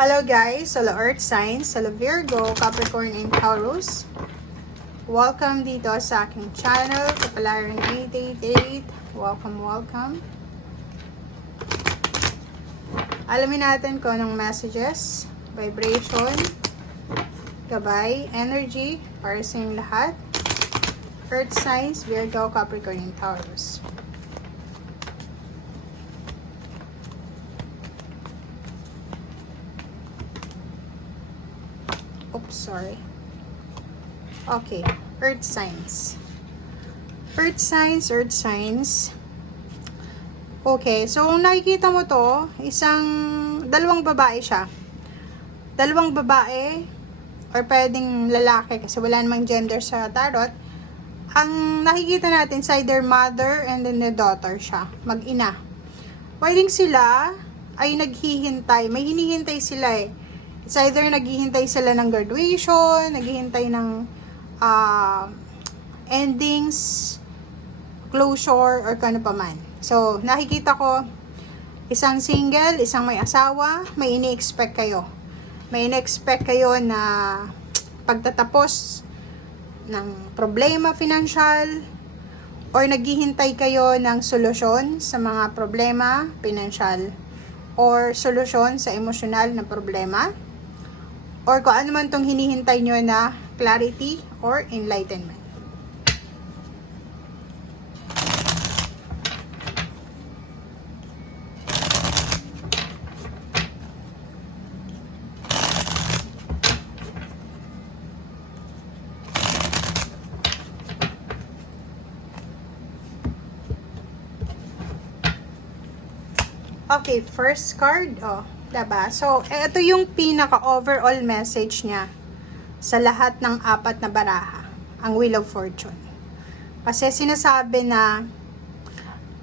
Hello guys, hello Earth Signs, hello Virgo, Capricorn, and Taurus. Welcome dito sa aking channel, Kapalaran 888. Welcome. Alamin natin kung anong messages, vibration, gabay, energy, para sa inyong lahat. Earth Signs, Virgo, Capricorn, and Taurus. Oops, sorry. Okay, Earth Signs. Earth Signs. Okay, so nakikita mo to, dalawang babae siya. Dalawang babae, or pwedeng lalaki, kasi wala namang gender sa tarot. Ang nakikita natin, is either mother and then the daughter siya, mag-ina. Pwedeng sila ay naghihintay, may hinihintay sila eh. It's either naghihintay sila ng graduation, naghihintay ng endings, closure, or kano pa man. So, nakikita ko, isang single, isang may asawa, may ini-expect kayo. May ini-expect kayo na pagtatapos ng problema financial, or naghihintay kayo ng solusyon sa mga problema financial, or solusyon sa emosyonal na problema, or kung ano man itong hinihintay nyo na clarity or enlightenment. Okay, first card, diba? So, ito yung pinaka-overall message niya sa lahat ng apat na baraha, ang Wheel of Fortune. Kasi sinasabi na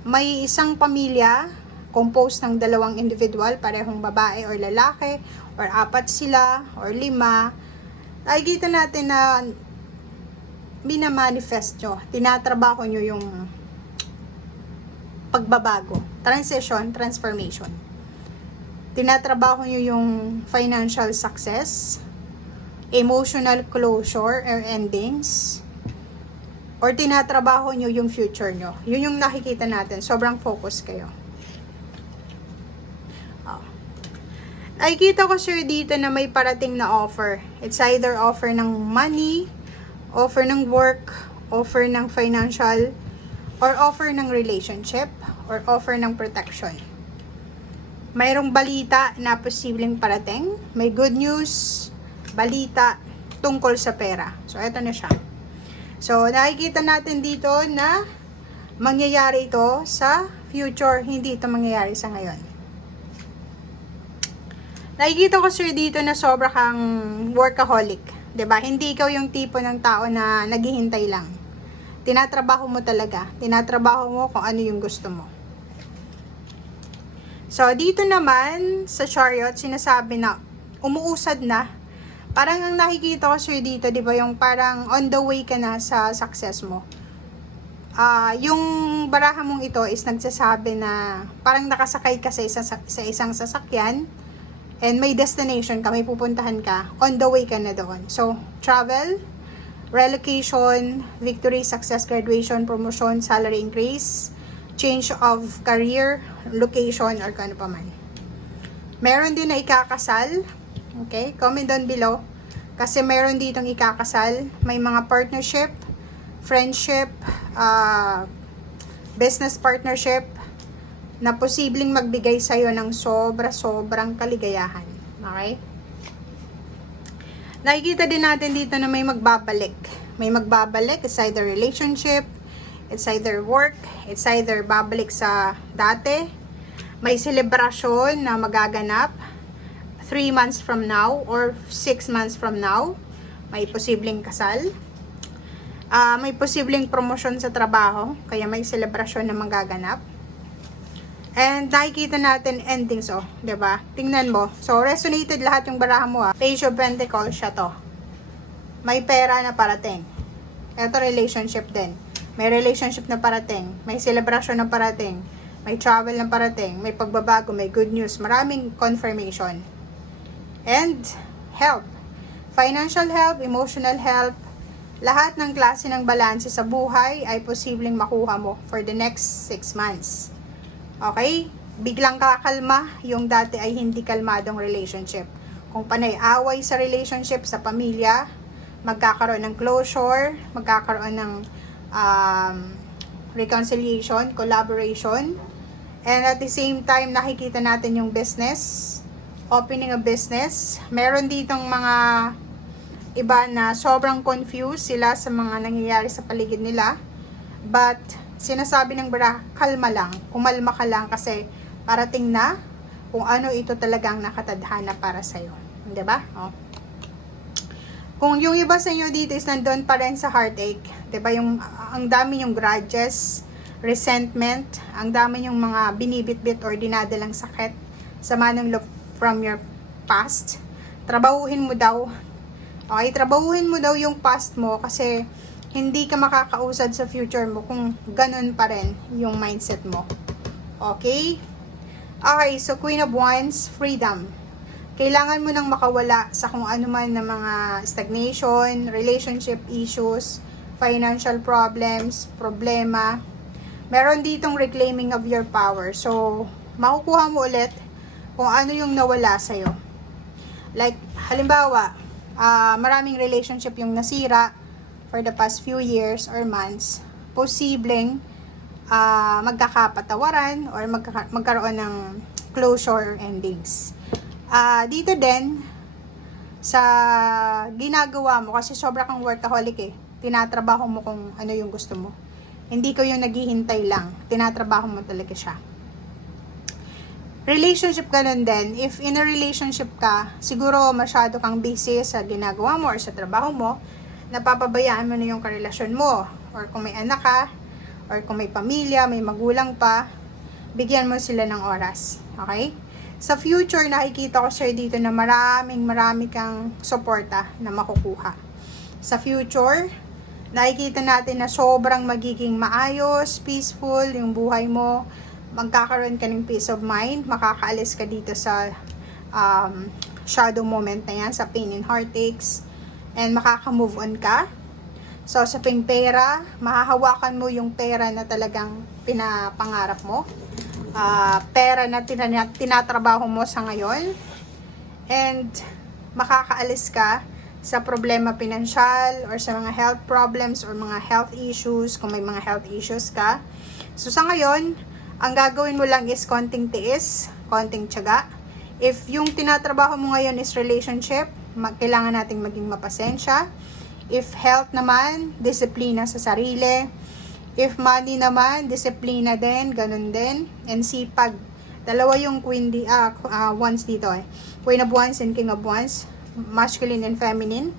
may isang pamilya composed ng dalawang individual, parehong babae or lalaki, or apat sila, or lima. Nakikita natin na minamanifest nyo, tinatrabaho nyo yung pagbabago, transition, transformation. Tinatrabaho nyo yung financial success, emotional closure or endings, or tinatrabaho nyo yung future nyo. Yun yung nakikita natin. Sobrang focus kayo. Nakikita ko sir dito na may parating na offer. It's either offer ng money, offer ng work, offer ng financial, or offer ng relationship, or offer ng protection. Mayroong balita na posibleng parating. May good news, balita tungkol sa pera. So, eto na siya. So, nakikita natin dito na mangyayari ito sa future. Hindi ito mangyayari sa ngayon. Nakikita ko sir dito na sobra kang workaholic. 'Di ba? Hindi ikaw yung tipo ng tao na naghihintay lang. Tinatrabaho mo talaga. Tinatrabaho mo kung ano yung gusto mo. So, dito naman, sa Chariot, sinasabi na umuusad na. Parang ang nakikita ko sir dito, di ba, yung parang on the way ka na sa success mo. Yung baraha mong ito is nagsasabi na parang nakasakay ka sa isang sasakyan, and may destination ka, may pupuntahan ka, on the way ka na doon. So, travel, relocation, victory, success, graduation, promotion, salary increase, change of career, location, or kano pa man. Meron din na ikakasal. Okay? Comment down below. Kasi meron ditong ikakasal. May mga partnership, friendship, business partnership, na posibleng magbigay sa'yo ng sobrang kaligayahan. Okay? Nakikita din natin dito na may magbabalik. May magbabalik. It's either relationship, it's either work, it's either babalik sa dati. May selebrasyon na magaganap 3 months from now or 6 months from now. May posibleng kasal. May posibleng promosyon sa trabaho, kaya may selebrasyon na magaganap. And nakikita natin endings, 'di ba? Tingnan mo. So, resonated lahat yung baraha mo, Page of Pentacles siya to. May pera na parating. Ito relationship din. May relationship na parating. May celebration na parating. May travel na parating. May pagbabago, may good news. Maraming confirmation. and health. Financial health, emotional health, lahat ng klase ng balanse sa buhay ay posibleng makuha mo for the next 6 months. Okay? Biglang kakalma yung dati ay hindi kalmadong relationship. Kung panay away sa relationship, sa pamilya, magkakaroon ng closure, magkakaroon ng reconciliation, collaboration, and at the same time, nakikita natin yung business, opening a business. Meron ditong mga iba na sobrang confused sila sa mga nangyayari sa paligid nila. But, sinasabi ng bara, kalma lang, kumalma ka lang kasi parating na kung ano ito talagang nakatadhana para sa'yo. Diba? Oh. Kung yung iba sa inyo dito is nandun pa rin sa heartache, diba, yung, ang dami yung grudges, resentment, ang dami yung mga binibitbit or dinadalang sakit, sama ng loob from your past, trabahuhin mo daw. Okay, trabahuhin mo daw yung past mo kasi hindi ka makakausad sa future mo kung ganun pa rin yung mindset mo. Okay? Okay, so Queen of Wands, freedom. Kailangan mo nang makawala sa kung ano man na mga stagnation, relationship issues, financial problems, problema. Meron ditong reclaiming of your power. So, makukuha mo ulit kung ano yung nawala sa'yo. Like, halimbawa, maraming relationship yung nasira for the past few years or months. Posibleng magkakapatawaran or magkaroon ng closure or endings. Dito din, sa ginagawa mo, kasi sobra kang workaholic eh. Tinatrabaho mo kung ano yung gusto mo. Hindi ko yung naghihintay lang. Tinatrabaho mo talaga siya. Relationship ganun din. If in a relationship ka, siguro masyado kang busy sa ginagawa mo or sa trabaho mo, napapabayaan mo na yung karelasyon mo. Or kung may anak ka, or kung may pamilya, may magulang pa, bigyan mo sila ng oras. Okay? Sa future, nakikita ko sir dito na marami kang suporta na makukuha. Sa future, nakikita natin na sobrang magiging maayos, peaceful yung buhay mo. Magkakaroon ka ng peace of mind. Makakaalis ka dito sa shadow moment na yan, sa pain and heartaches. And makaka-move on ka. So, sa pera, mahahawakan mo yung pera na talagang pinapangarap mo. Pera na tinatrabaho mo sa ngayon, and makakaalis ka sa problema pinansyal or sa mga health problems or mga health issues kung may mga health issues ka. So sa ngayon, ang gagawin mo lang is konting tiis, konting tiyaga. If yung tinatrabaho mo ngayon is relationship, kailangan nating maging mapasensya. If health naman, disiplina sa sarili. If money naman, disiplina din, ganun din, and sipag. Dalawa yung wands dito eh. Queen of Wands and King of Wands, masculine and feminine.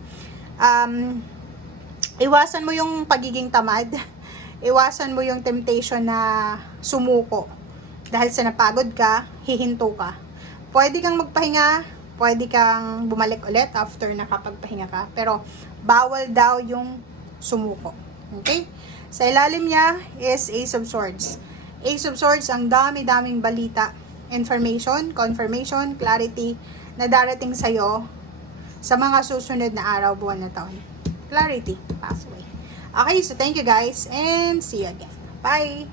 Iwasan mo yung pagiging tamad. Iwasan mo yung temptation na sumuko. Dahil sa napagod ka, hihinto ka. Pwede kang magpahinga, pwede kang bumalik ulit after nakapagpahinga ka. Pero bawal daw yung sumuko. Okay? Sa ilalim niya is Ace of Swords. Ace of Swords, ang dami-daming balita, information, confirmation, clarity na darating sa'yo sa mga susunod na araw, buwan na taon. Clarity, pathway. Okay, so thank you guys and see you again. Bye!